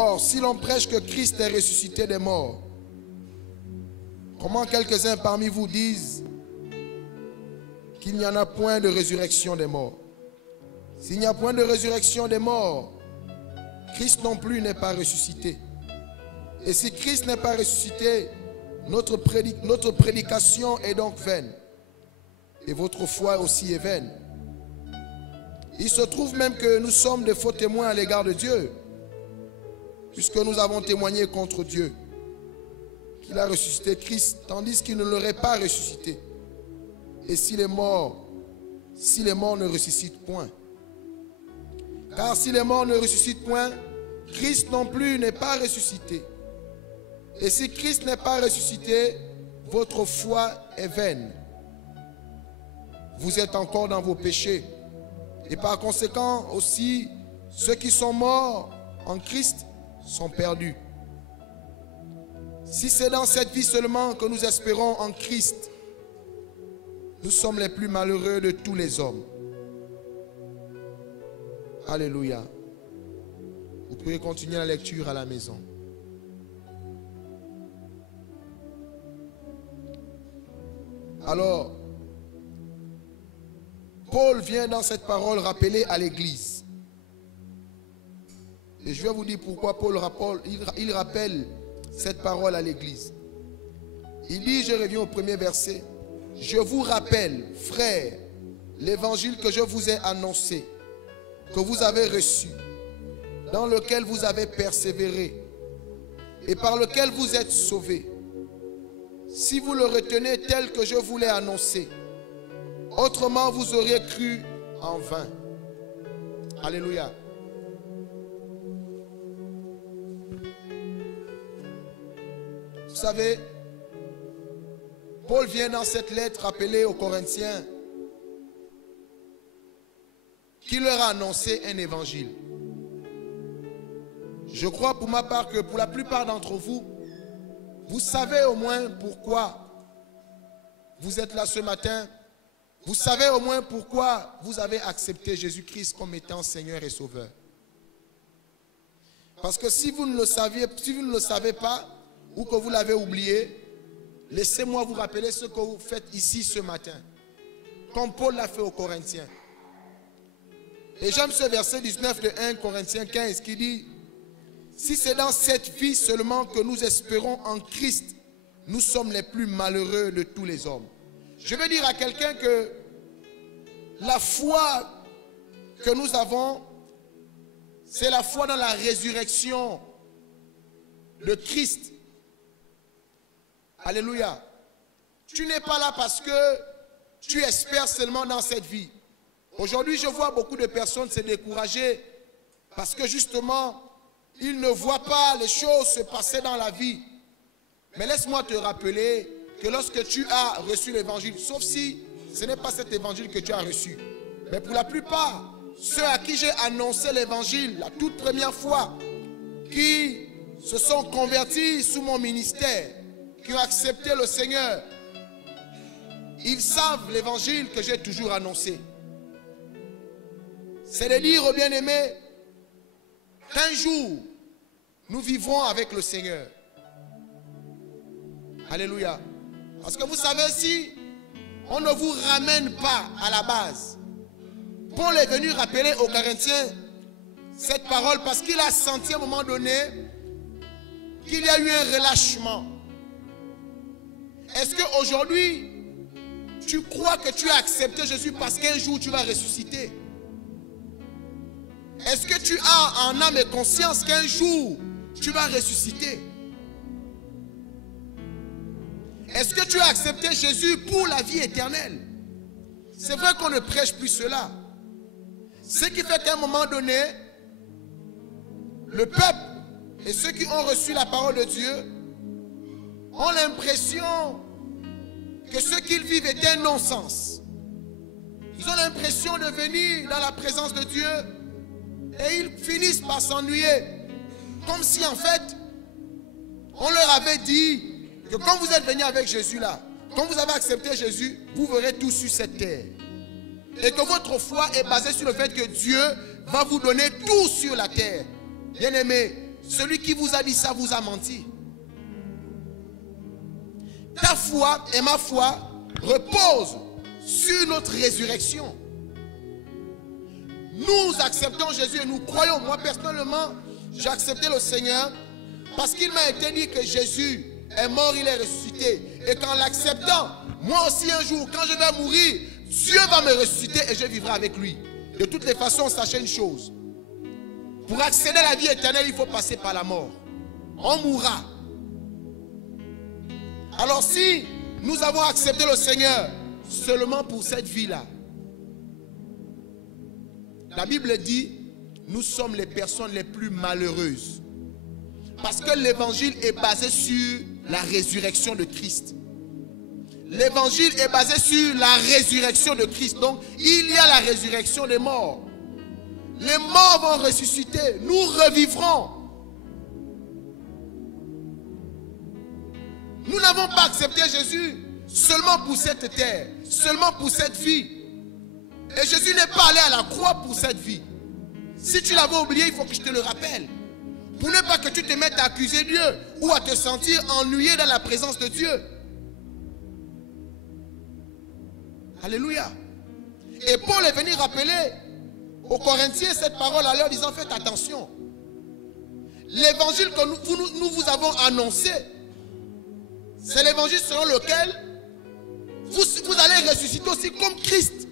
Or, si l'on prêche que Christ est ressuscité des morts, comment quelques-uns parmi vous disent qu'il n'y en a point de résurrection des morts? S'il n'y a point de résurrection des morts, Christ non plus n'est pas ressuscité. Et si Christ n'est pas ressuscité, notre prédication est donc vaine. Et votre foi aussi est vaine. Il se trouve même que nous sommes des faux témoins à l'égard de Dieu, puisque nous avons témoigné contre Dieu qu'il a ressuscité Christ, tandis qu'il ne l'aurait pas ressuscité. Et si les morts ne ressuscitent point. Car si les morts ne ressuscitent point, Christ non plus n'est pas ressuscité. Et si Christ n'est pas ressuscité, votre foi est vaine. Vous êtes encore dans vos péchés. Et par conséquent aussi, ceux qui sont morts en Christ sont perdus. Si c'est dans cette vie seulement que nous espérons en Christ, nous sommes les plus malheureux de tous les hommes. Alléluia. Vous pouvez continuer la lecture à la maison. Alors, Paul vient dans cette parole rappeler à l'Église. Et je vais vous dire pourquoi Paul rappelle cette parole à l'Église. Il dit, je reviens au premier verset, « Je vous rappelle, frères, l'évangile que je vous ai annoncé, que vous avez reçu, dans lequel vous avez persévéré et par lequel vous êtes sauvés. Si vous le retenez tel que je vous l'ai annoncé, autrement vous auriez cru en vain. » Alléluia. Vous savez, Paul vient dans cette lettre rappeler aux Corinthiens qu'il leur a annoncé un évangile. Je crois pour ma part que pour la plupart d'entre vous, vous savez au moins pourquoi vous êtes là ce matin. Vous savez au moins pourquoi vous avez accepté Jésus-Christ comme étant Seigneur et Sauveur. Parce que si vous ne le savez pas, ou que vous l'avez oublié, laissez-moi vous rappeler ce que vous faites ici ce matin, comme Paul l'a fait aux Corinthiens. Et j'aime ce verset 19 de 1 Corinthiens 15 qui dit, « Si c'est dans cette vie seulement que nous espérons en Christ, nous sommes les plus malheureux de tous les hommes. » Je veux dire à quelqu'un que la foi que nous avons, c'est la foi dans la résurrection de Christ. Alléluia. Tu n'es pas là parce que tu espères seulement dans cette vie. Aujourd'hui, je vois beaucoup de personnes se décourager parce que justement, ils ne voient pas les choses se passer dans la vie. Mais laisse-moi te rappeler que lorsque tu as reçu l'évangile, sauf si ce n'est pas cet évangile que tu as reçu, mais pour la plupart, ceux à qui j'ai annoncé l'évangile la toute première fois, qui se sont convertis sous mon ministère, qui ont accepté le Seigneur, ils savent l'évangile que j'ai toujours annoncé. C'est de dire aux bien-aimés qu'un jour, nous vivrons avec le Seigneur. Alléluia. Parce que vous savez, si on ne vous ramène pas à la base, Paul est venu rappeler aux Corinthiens cette parole parce qu'il a senti à un moment donné qu'il y a eu un relâchement. Est-ce qu'aujourd'hui, tu crois que tu as accepté Jésus parce qu'un jour tu vas ressusciter? Est-ce que tu as en âme et conscience qu'un jour tu vas ressusciter? Est-ce que tu as accepté Jésus pour la vie éternelle? C'est vrai qu'on ne prêche plus cela. Ce qui fait qu'à un moment donné, le peuple et ceux qui ont reçu la parole de Dieu ont l'impression que ce qu'ils vivent est un non-sens. Ils ont l'impression de venir dans la présence de Dieu et ils finissent par s'ennuyer. Comme si en fait, on leur avait dit que quand vous êtes venus avec Jésus là, quand vous avez accepté Jésus, vous verrez tout sur cette terre. Et que votre foi est basée sur le fait que Dieu va vous donner tout sur la terre. Bien-aimés, celui qui vous a dit ça vous a menti. Ta foi et ma foi reposent sur notre résurrection. Nous acceptons Jésus et nous croyons. Moi personnellement, j'ai accepté le Seigneur parce qu'il m'a été dit que Jésus est mort, il est ressuscité. Et qu'en l'acceptant, moi aussi un jour, quand je vais mourir, Dieu va me ressusciter et je vivrai avec lui. De toutes les façons, sachez une chose. Pour accéder à la vie éternelle, il faut passer par la mort. On mourra. Alors si nous avons accepté le Seigneur seulement pour cette vie-là, la Bible dit, nous sommes les personnes les plus malheureuses. Parce que l'évangile est basé sur la résurrection de Christ. L'évangile est basé sur la résurrection de Christ. Donc, il y a la résurrection des morts. Les morts vont ressusciter. Nous revivrons. Nous n'avons pas accepté Jésus seulement pour cette terre, seulement pour cette vie. Et Jésus n'est pas allé à la croix pour cette vie. Si tu l'avais oublié, il faut que je te le rappelle. Pour ne pas que tu te mettes à accuser Dieu ou à te sentir ennuyé dans la présence de Dieu. Alléluia. Et Paul est venu rappeler aux Corinthiens cette parole à leur disant, faites attention. L'évangile que nous vous avons annoncé, c'est l'évangile selon lequel vous allez ressusciter aussi comme Christ.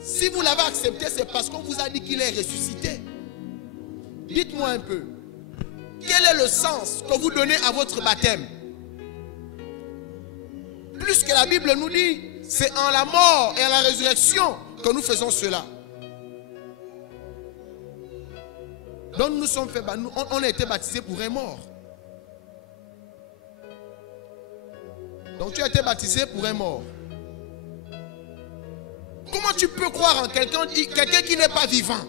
Si vous l'avez accepté, c'est parce qu'on vous a dit qu'il est ressuscité. Dites-moi un peu, quel est le sens que vous donnez à votre baptême? Plus que la Bible nous dit, c'est en la mort et en la résurrection que nous faisons cela. Donc nous sommes faits, on a été baptisés pour un mort. Donc tu as été baptisé pour un mort. Comment tu peux croire en quelqu'un qui n'est pas vivant?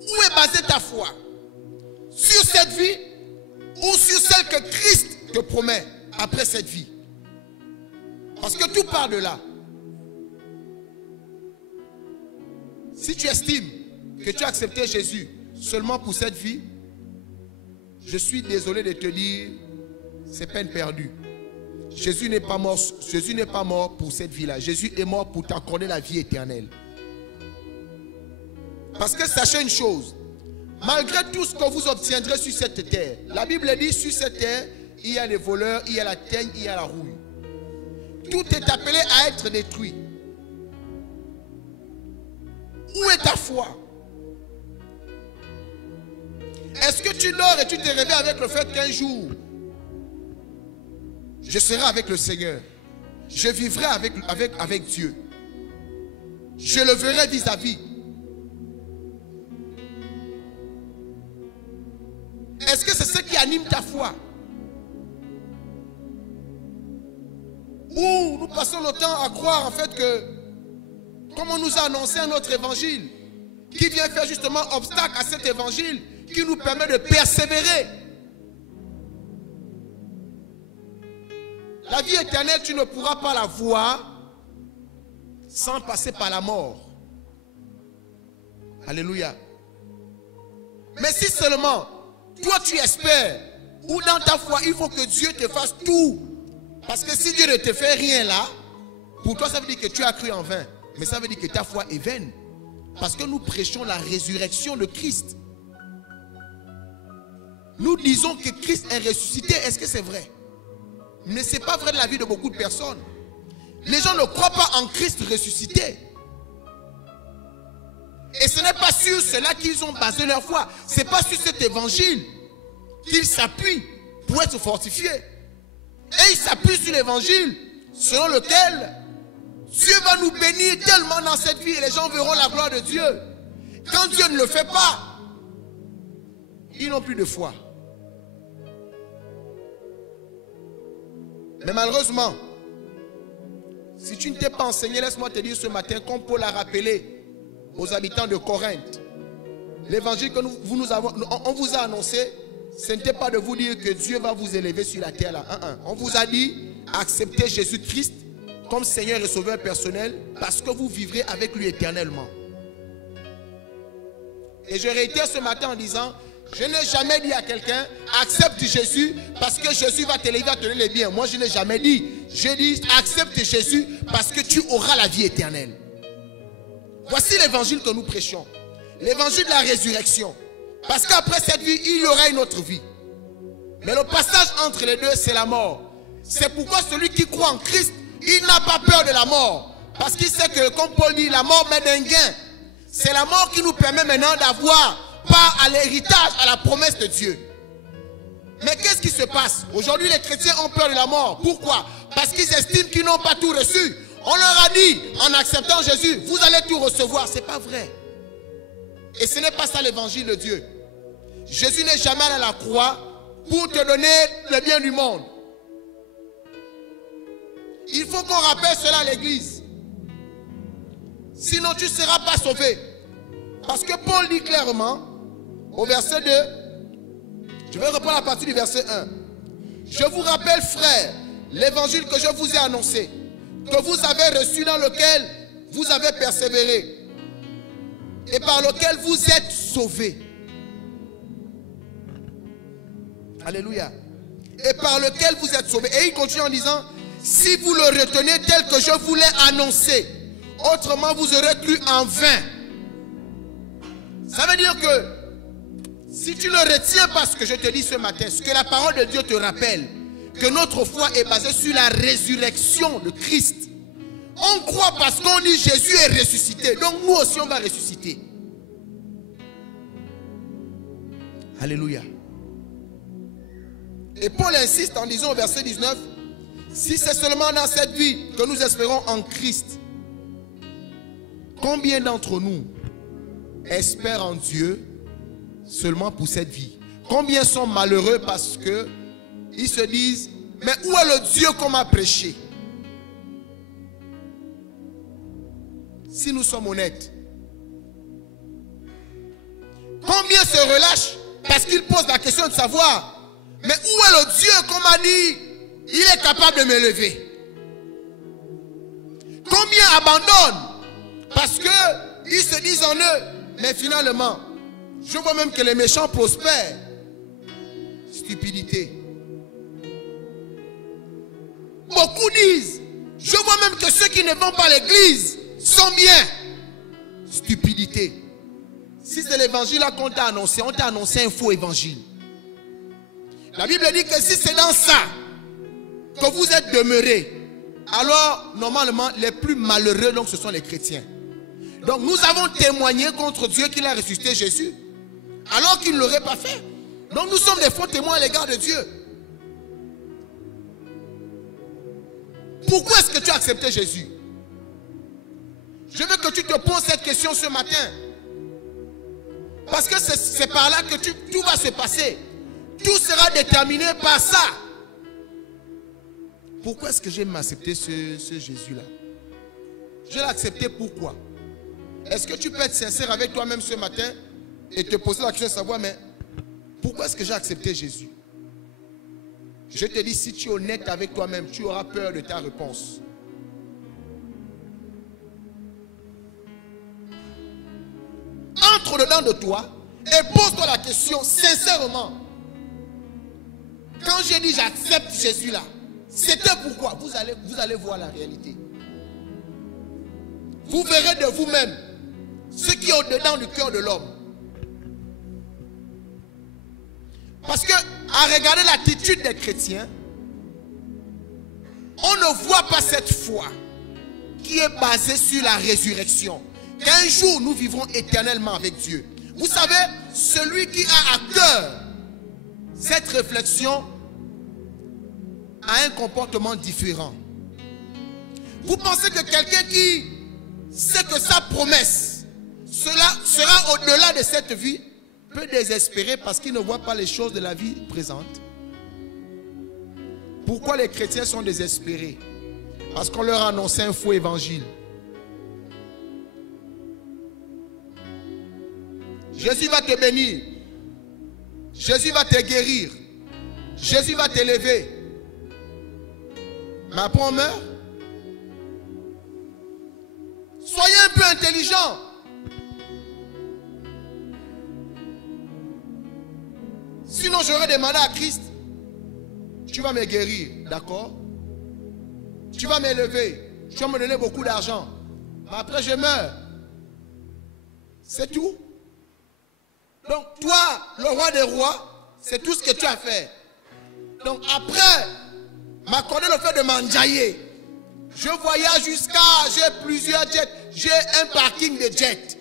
Où est basée ta foi? Sur cette vie ou sur celle que Christ te promet après cette vie? Parce que tout part de là. Si tu estimes que tu as accepté Jésus seulement pour cette vie, je suis désolé de te dire, c'est peine perdue. Jésus n'est pas mort pour cette vie-là. Jésus est mort pour t'accorder la vie éternelle. Parce que sachez une chose, malgré tout ce que vous obtiendrez sur cette terre, la Bible dit, sur cette terre, il y a les voleurs, il y a la teigne, il y a la rouille. Tout est appelé à être détruit. Où est ta foi? Est-ce que tu dors et tu te réveilles avec le fait qu'un jour, je serai avec le Seigneur. Je vivrai avec Dieu. Je le verrai vis-à-vis. Est-ce que c'est ce qui anime ta foi? Ou nous passons le temps à croire en fait que, comme on nous a annoncé un autre évangile, qui vient faire justement obstacle à cet évangile, qui nous permet de persévérer. La vie éternelle, tu ne pourras pas la voir sans passer par la mort. Alléluia. Mais si seulement, toi tu espères, ou dans ta foi, il faut que Dieu te fasse tout. Parce que si Dieu ne te fait rien là, pour toi ça veut dire que tu as cru en vain. Mais ça veut dire que ta foi est vaine. Parce que nous prêchons la résurrection de Christ. Nous disons que Christ est ressuscité. Est-ce que c'est vrai? Mais ce n'est pas vrai de la vie de beaucoup de personnes. Les gens ne croient pas en Christ ressuscité. Et ce n'est pas sur cela qu'ils ont basé leur foi. Ce n'est pas sur cet évangile qu'ils s'appuient pour être fortifiés. Et ils s'appuient sur l'évangile selon lequel Dieu va nous bénir tellement dans cette vie et les gens verront la gloire de Dieu. Quand Dieu ne le fait pas, ils n'ont plus de foi. Mais malheureusement, si tu ne t'es pas enseigné, laisse-moi te dire ce matin, comme Paul a rappelé aux habitants de Corinthe, l'évangile que on vous a annoncé, ce n'était pas de vous dire que Dieu va vous élever sur la terre là. On vous a dit, acceptez Jésus-Christ comme Seigneur et Sauveur personnel, parce que vous vivrez avec lui éternellement. Et je réitère ce matin en disant, Je n'ai jamais dit à quelqu'un, accepte Jésus parce que Jésus va t'élever, va te donner les biens. Moi, je n'ai jamais dit. J'ai dit, accepte Jésus parce que tu auras la vie éternelle. Voici l'évangile que nous prêchons. L'évangile de la résurrection. Parce qu'après cette vie, il y aura une autre vie. Mais le passage entre les deux, c'est la mort. C'est pourquoi celui qui croit en Christ, il n'a pas peur de la mort. Parce qu'il sait que, comme Paul dit, la mort mène un gain. C'est la mort qui nous permet maintenant d'avoir part à l'héritage, à la promesse de Dieu. Mais qu'est-ce qui se passe? Aujourd'hui, les chrétiens ont peur de la mort. Pourquoi? Parce qu'ils estiment qu'ils n'ont pas tout reçu. On leur a dit, en acceptant Jésus, vous allez tout recevoir. Ce n'est pas vrai. Et ce n'est pas ça l'évangile de Dieu. Jésus n'est jamais allé à la croix pour te donner le bien du monde. Il faut qu'on rappelle cela à l'église. Sinon tu ne seras pas sauvé. Parce que Paul dit clairement, au verset 2, je vais reprendre la partie du verset 1. Je vous rappelle, frères, l'évangile que je vous ai annoncé, que vous avez reçu, dans lequel vous avez persévéré et par lequel vous êtes sauvés. Alléluia. Et par lequel vous êtes sauvés. Et il continue en disant, si vous le retenez tel que je vous l'ai annoncé, autrement vous aurez cru en vain. Ça veut dire que si tu ne retiens pas ce que je te dis ce matin, ce que la parole de Dieu te rappelle, que notre foi est basée sur la résurrection de Christ. On croit parce qu'on dit Jésus est ressuscité. Donc nous aussi on va ressusciter. Alléluia. Et Paul insiste en disant au verset 19, si c'est seulement dans cette vie que nous espérons en Christ, combien d'entre nous espèrent en Dieu seulement pour cette vie? Combien sont malheureux parce que ils se disent, mais où est le Dieu qu'on m'a prêché? Si nous sommes honnêtes, combien se relâchent parce qu'ils posent la question de savoir, mais où est le Dieu qu'on m'a dit, il est capable de me lever? Combien abandonnent parce qu'ils se disent en eux, mais finalement, je vois même que les méchants prospèrent. Stupidité. Beaucoup disent, je vois même que ceux qui ne vont pas à l'église sont bien. Stupidité. Si c'est l'évangile qu'on t'a annoncé, on t'a annoncé un faux évangile. La Bible dit que si c'est dans ça que vous êtes demeurés, alors normalement les plus malheureux, donc ce sont les chrétiens. Donc nous avons témoigné contre Dieu qu'il a ressuscité Jésus, alors qu'il ne l'aurait pas fait. Donc nous sommes des faux témoins à l'égard de Dieu. Pourquoi est-ce que tu as accepté Jésus? Je veux que tu te poses cette question ce matin. Parce que c'est par là que tout va se passer. Tout sera déterminé par ça. Pourquoi est-ce que j'aime accepter ce Jésus-là? Je l'ai accepté pourquoi? Est-ce que tu peux être sincère avec toi-même ce matin et te poser la question de savoir, mais pourquoi est-ce que j'ai accepté Jésus? Je te dis, si tu es honnête avec toi-même, tu auras peur de ta réponse. Entre dedans de toi et pose-toi la question sincèrement. Quand j'ai dit j'accepte Jésus-là, c'était pourquoi? Vous allez voir la réalité. Vous verrez de vous-même ce qui est au-dedans du cœur de l'homme. Parce que, à regarder l'attitude des chrétiens, on ne voit pas cette foi qui est basée sur la résurrection. Qu'un jour nous vivrons éternellement avec Dieu. Vous savez, celui qui a à cœur cette réflexion a un comportement différent. Vous pensez que quelqu'un qui sait que sa promesse sera au-delà de cette vie peut désespérer parce qu'il ne voit pas les choses de la vie présente? Pourquoi les chrétiens sont désespérés? Parce qu'on leur a annoncé un faux évangile. Jésus va te bénir. Jésus va te guérir. Jésus va t'élever. Mais après on meurt. Soyez un peu intelligents. Sinon, j'aurais demandé à Christ, tu vas me guérir, d'accord? Tu vas m'élever, tu vas me donner beaucoup d'argent. Mais après, je meurs. C'est tout. Donc, toi, le roi des rois, c'est tout ce que tu as fait. Donc, après m'accorder le fait de m'enjailler, je voyage jusqu'à, j'ai plusieurs jets, j'ai un parking de jets.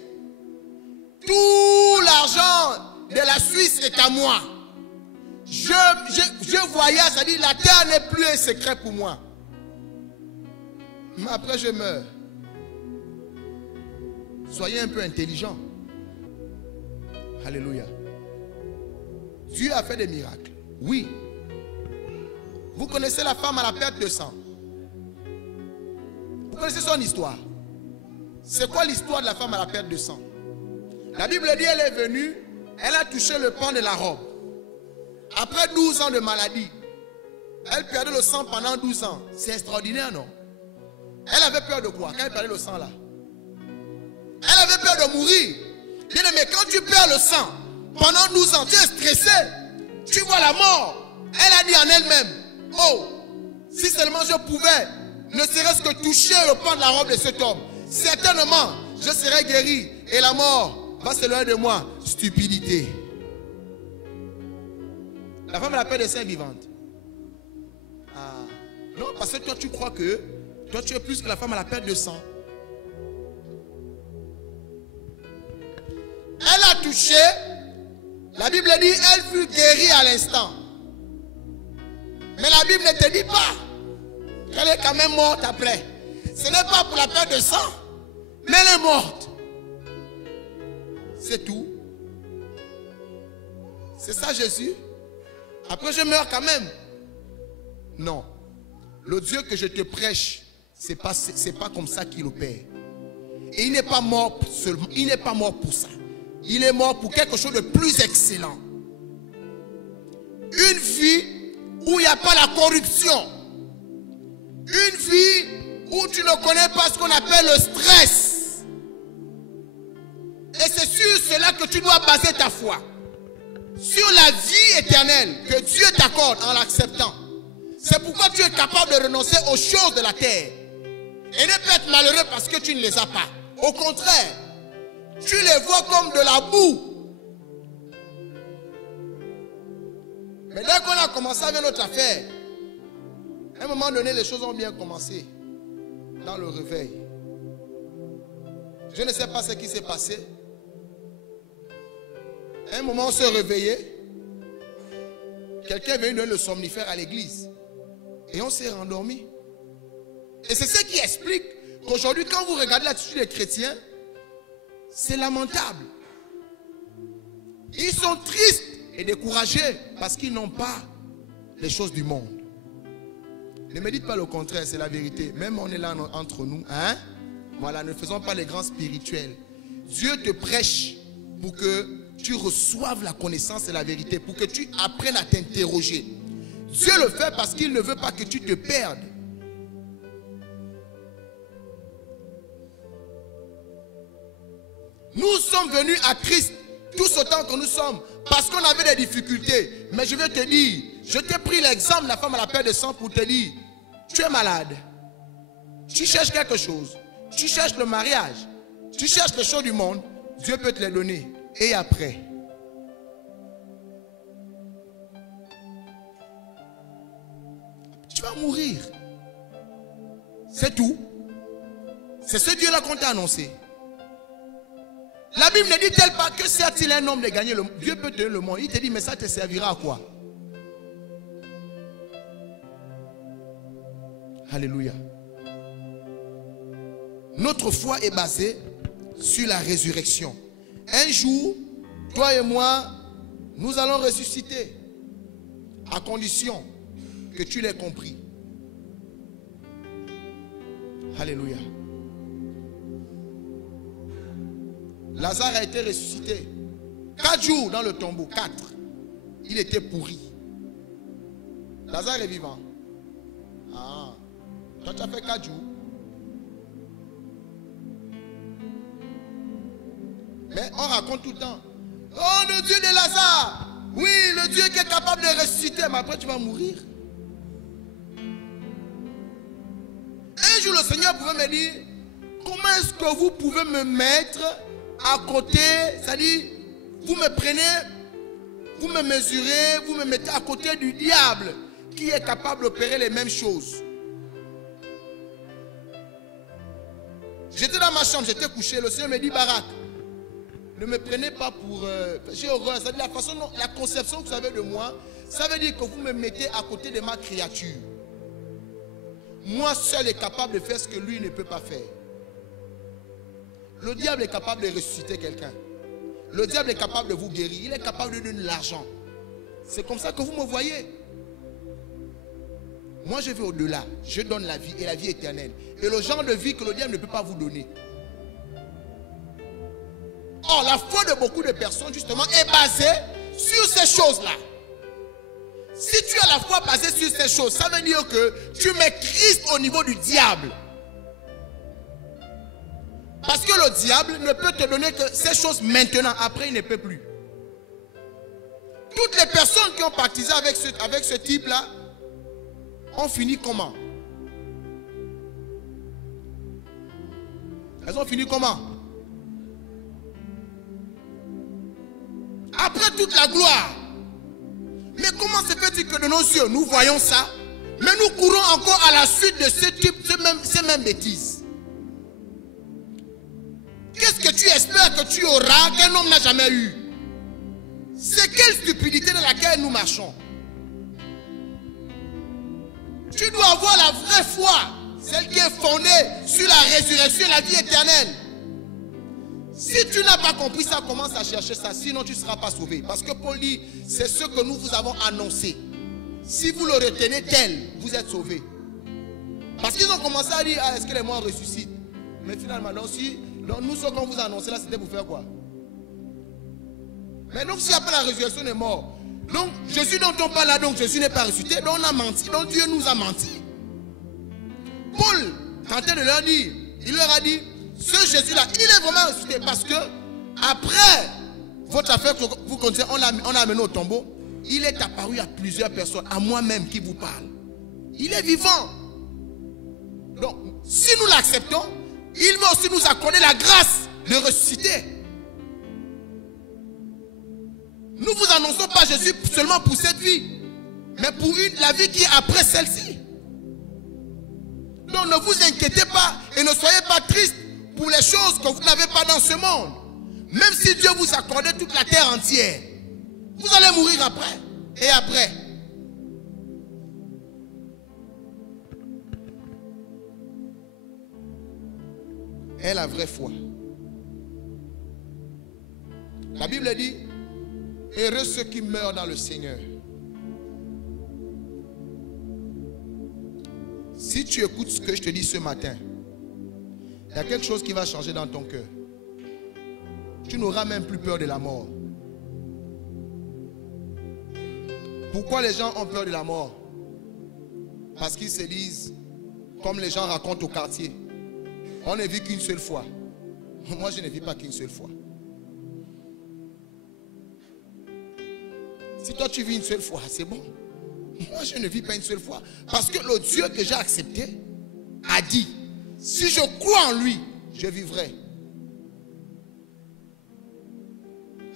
Tout l'argent de la Suisse est à moi. Je voyage, c'est-à-dire la terre n'est plus un secret pour moi. Mais après, je meurs. Soyez un peu intelligent. Alléluia. Dieu a fait des miracles. Oui. Vous connaissez la femme à la perte de sang. Vous connaissez son histoire. C'est quoi l'histoire de la femme à la perte de sang? La Bible dit, elle est venue, elle a touché le pan de la robe. Après 12 ans de maladie, elle perdait le sang pendant 12 ans. C'est extraordinaire, non? Elle avait peur de quoi quand elle perdait le sang là? Elle avait peur de mourir. Bien aimé, quand tu perds le sang pendant 12 ans, tu es stressé. Tu vois la mort. Elle a dit en elle-même, oh, si seulement je pouvais, ne serait-ce que toucher le pan de la robe de cet homme, certainement, je serais guéri. Et la mort va s'éloigner de moi. Stupidité. La femme a la paix des saints vivantes. Ah. Non, parce que toi, tu crois que toi, tu es plus que la femme à la perte de sang. Elle a touché. La Bible dit, elle fut guérie à l'instant. Mais la Bible ne te dit pas qu'elle est quand même morte après. Ce n'est pas pour la perte de sang, mais elle est morte. C'est tout. C'est ça Jésus. Après je meurs quand même. Non. Le Dieu que je te prêche, c'est pas comme ça qu'il opère. Et il n'est pas mort seulement. Il n'est pas mort pour ça. Il est mort pour quelque chose de plus excellent. Une vie où il n'y a pas la corruption. Une vie où tu ne connais pas ce qu'on appelle le stress. Et c'est sur cela que tu dois baser ta foi. Sur la vie éternelle que Dieu t'accorde en l'acceptant. C'est pourquoi tu es capable de renoncer aux choses de la terre. Et ne pas être malheureux parce que tu ne les as pas. Au contraire, tu les vois comme de la boue. Mais dès qu'on a commencé avec notre affaire, à un moment donné, les choses ont bien commencé dans le réveil. Je ne sais pas ce qui s'est passé. À un moment, on s'est réveillé. Quelqu'un est venu donner le somnifère à l'église. Et on s'est rendormi. Et c'est ce qui explique qu'aujourd'hui, quand vous regardez l'attitude des chrétiens, c'est lamentable. Ils sont tristes et découragés parce qu'ils n'ont pas les choses du monde. Ne me dites pas le contraire, c'est la vérité. Même on est là entre nous, hein? Voilà, ne faisons pas les grands spirituels. Dieu te prêche pour que tu reçoives la connaissance et la vérité, pour que tu apprennes à t'interroger. Dieu le fait parce qu'il ne veut pas que tu te perdes. Nous sommes venus à Christ tous autant que nous sommes parce qu'on avait des difficultés. Mais je vais te dire, je t'ai pris l'exemple de la femme à la perte de sang pour te dire, tu es malade, tu cherches quelque chose, tu cherches le mariage, tu cherches les choses du monde, Dieu peut te les donner. Et après, tu vas mourir. C'est tout. C'est ce Dieu-là qu'on t'a annoncé. La Bible ne dit-elle pas que sert-il un homme de gagner le monde? Dieu peut te donner le monde. Il te dit, mais ça te servira à quoi? Alléluia. Notre foi est basée sur la résurrection. Un jour, toi et moi, nous allons ressusciter. À condition que tu l'aies compris. Alléluia. Lazare a été ressuscité. 4 jours dans le tombeau. 4. Il était pourri. Lazare est vivant. Ah. Toi, tu as fait 4 jours. Mais on raconte tout le temps. Oh, le Dieu de Lazare. Oui, le Dieu qui est capable de ressusciter, mais après tu vas mourir. Un jour, le Seigneur pouvait me dire, comment est-ce que vous pouvez me mettre à côté, c'est-à-dire, vous me prenez, vous me mesurez, vous me mettez à côté du diable qui est capable d'opérer les mêmes choses. J'étais dans ma chambre, j'étais couché, le Seigneur me dit, Barak, ne me prenez pas pour... j'ai horreur, c'est-à-dire la façon, la conception que vous avez de moi, ça veut dire que vous me mettez à côté de ma créature. Moi seul est capable de faire ce que lui ne peut pas faire. Le diable est capable de ressusciter quelqu'un. Le diable est capable de vous guérir. Il est capable de donner de l'argent. C'est comme ça que vous me voyez. Moi je vais au-delà. Je donne la vie et la vie éternelle. Et le genre de vie que le diable ne peut pas vous donner. Or, la foi de beaucoup de personnes justement est basée sur ces choses-là. Si tu as la foi basée sur ces choses, ça veut dire que tu mets Christ au niveau du diable. Parce que le diable ne peut te donner que ces choses maintenant. Après, il ne peut plus. Toutes les personnes qui ont baptisé avec ce type-là ont fini comment? Elles ont fini comment? Après toute la gloire. Mais comment se fait-il que de nos yeux, nous voyons ça, mais nous courons encore à la suite de ces mêmes bêtises? Qu'est-ce que tu espères que tu auras qu'un homme n'a jamais eu? C'est quelle stupidité dans laquelle nous marchons? Tu dois avoir la vraie foi, celle qui est fondée sur la résurrection et la vie éternelle. Si tu n'as pas compris ça, commence à chercher ça, sinon tu ne seras pas sauvé. Parce que Paul dit, c'est ce que nous vous avons annoncé. Si vous le retenez tel, vous êtes sauvés. Parce qu'ils ont commencé à dire, ah, est-ce que les morts ressuscitent? Mais finalement, donc, nous, ce qu'on vous a annoncé là, c'était pour faire quoi? Mais donc, si après la résurrection des morts, donc Jésus dont on parle là, donc Jésus n'est pas ressuscité, donc on a menti, donc Dieu nous a menti. Paul tentait de leur dire, il leur a dit, ce Jésus-là, il est vraiment ressuscité parce que après votre affaire que vous connaissez, on l'a amené au tombeau. Il est apparu à plusieurs personnes, à moi-même qui vous parle. Il est vivant. Donc, si nous l'acceptons, il va aussi nous accorder la grâce de ressusciter. Nous vous annonçons pas Jésus seulement pour cette vie, mais pour la vie qui est après celle-ci. Donc, ne vous inquiétez pas et ne soyez pas tristes pour les choses que vous n'avez pas dans ce monde. Même si Dieu vous accordait toute la terre entière, vous allez mourir après. Et après. Est la vraie foi. La Bible dit, heureux ceux qui meurent dans le Seigneur. Si tu écoutes ce que je te dis ce matin, il y a quelque chose qui va changer dans ton cœur. Tu n'auras même plus peur de la mort. Pourquoi les gens ont peur de la mort? Parce qu'ils se disent, comme les gens racontent au quartier, on ne vit qu'une seule fois. Moi, je ne vis pas qu'une seule fois. Si toi, tu vis une seule fois, c'est bon. Moi, je ne vis pas une seule fois. Parce que le Dieu que j'ai accepté a dit, si je crois en lui, je vivrai.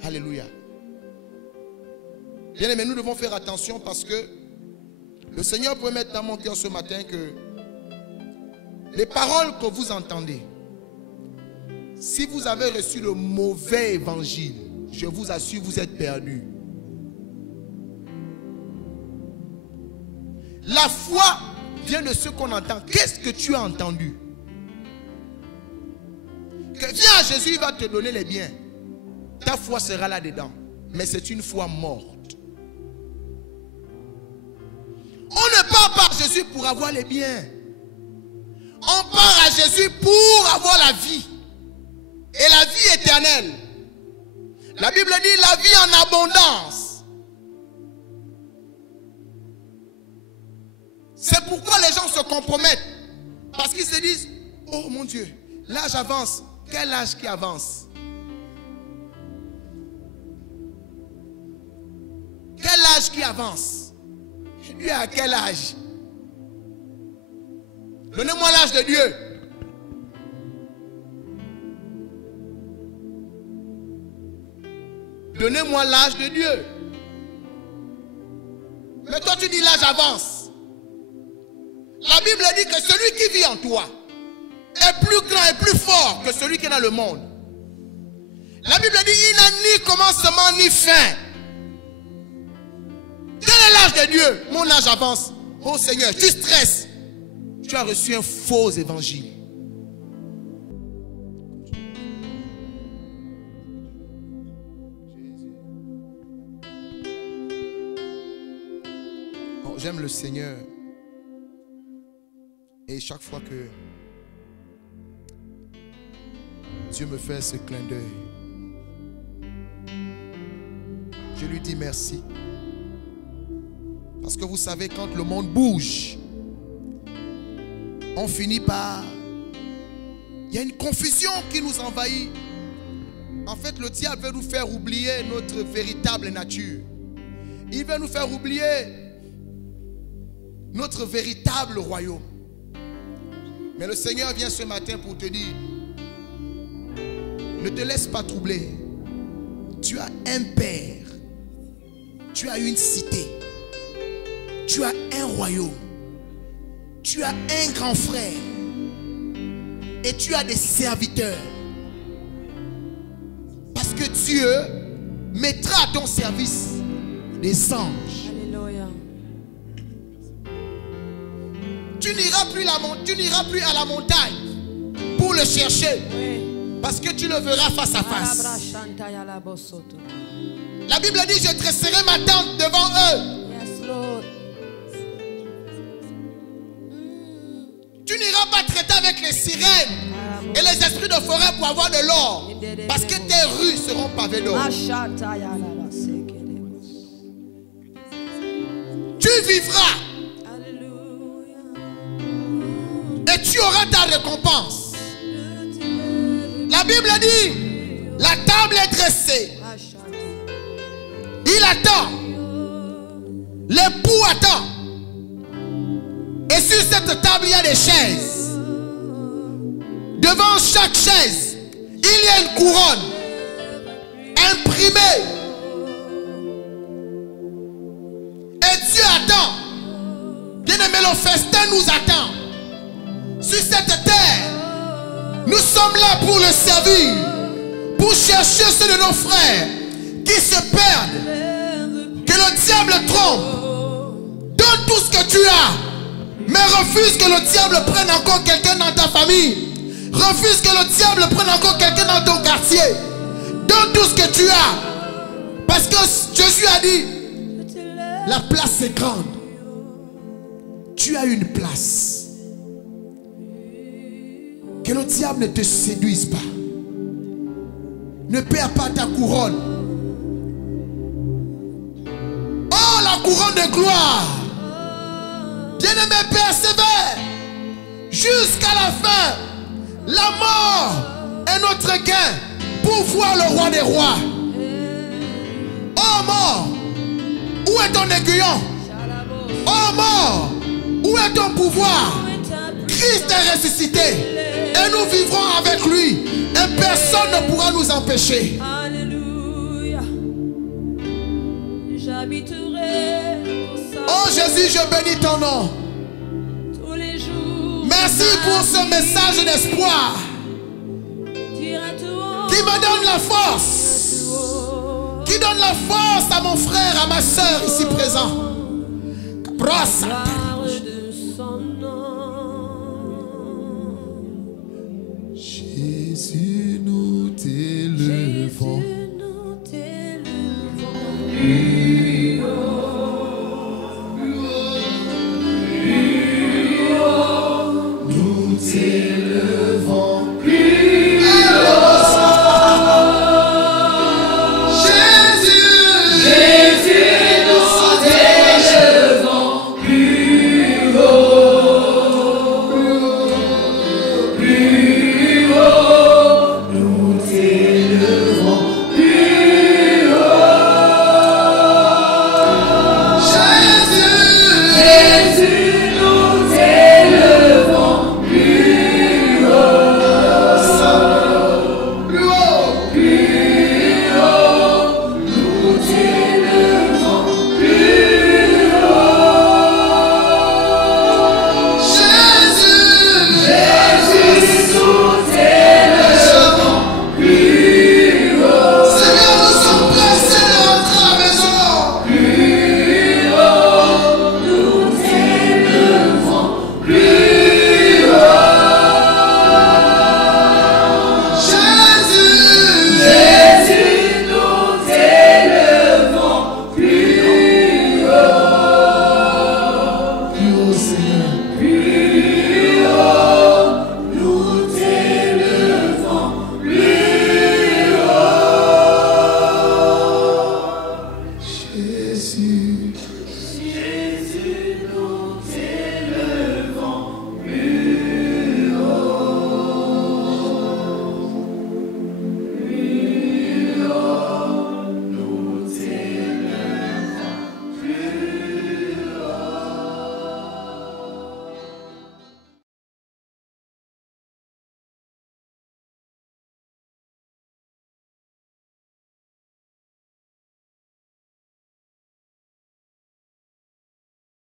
Alléluia. Bien aimé, nous devons faire attention parce que le Seigneur peut mettre dans mon cœur ce matin que les paroles que vous entendez, si vous avez reçu le mauvais évangile, je vous assure, vous êtes perdus. La foi vient de ce qu'on entend. Qu'est-ce que tu as entendu? Que viens à Jésus, il va te donner les biens. Ta foi sera là-dedans. Mais c'est une foi morte. On ne part pas à Jésus pour avoir les biens. On part à Jésus pour avoir la vie. Et la vie éternelle. La Bible dit la vie en abondance. C'est pourquoi les gens se compromettent. Parce qu'ils se disent, oh mon Dieu, l'âge avance. Quel âge qui avance? qui avance. Lui, à quel âge? Donnez-moi l'âge de Dieu. Donnez-moi l'âge de Dieu. Mais toi, tu dis l'âge avance. La Bible dit que celui qui vit en toi est plus grand et plus fort que celui qui est dans le monde. La Bible dit il n'a ni commencement ni fin. Quel est l'âge de Dieu? Mon âge avance. Oh Seigneur, tu stresses. Tu as reçu un faux évangile. Oh, j'aime le Seigneur. Et chaque fois que Dieu me fait ce clin d'œil, je lui dis merci. Parce que vous savez, quand le monde bouge, on finit par... Il y a une confusion qui nous envahit. En fait, le diable veut nous faire oublier notre véritable nature. Il veut nous faire oublier notre véritable royaume. Mais le Seigneur vient ce matin pour te dire, ne te laisse pas troubler. Tu as un père. Tu as une cité. Tu as un royaume. Tu as un grand frère. Et tu as des serviteurs. Parce que Dieu mettra à ton service des anges. Alléluia. Tu n'iras plus à la montagne pour le chercher. Oui. Parce que tu le verras face à face. La Bible dit, je dresserai ma tente devant eux. Yes, Lord. Tu n'iras pas traiter avec les sirènes et les esprits de forêt pour avoir de l'or. Parce que tes rues seront pavées d'or. Tu vivras. Et tu auras ta récompense. La Bible dit, la table est dressée. Il attend. L'époux attend. Et sur cette table, il y a des chaises. Devant chaque chaise, il y a une couronne imprimée. Et Dieu attend. Bien-aimé, le festin nous attend. Sur cette terre, nous sommes là pour le servir. Pour chercher ceux de nos frères qui se perdent. Que le diable trompe. Donne tout ce que tu as. Mais refuse que le diable prenne encore quelqu'un dans ta famille. Refuse que le diable prenne encore quelqu'un dans ton quartier. Donne tout ce que tu as. Parce que Jésus a dit, la place est grande. Tu as une place. Que le diable ne te séduise pas. Ne perds pas ta couronne. Oh, la couronne de gloire. Bien-aimé, persévère jusqu'à la fin. La mort est notre gain pour voir le roi des rois. Oh mort, où est ton aiguillon? Oh mort, où est ton pouvoir? Christ est ressuscité et nous vivrons avec lui et personne ne pourra nous empêcher. Alléluia. J'habiterai. Oh Jésus, je bénis ton nom. Tous les jours. Merci pour ce message d'espoir qui me donne la force. Qui donne la force à mon frère, à ma soeur ici présent.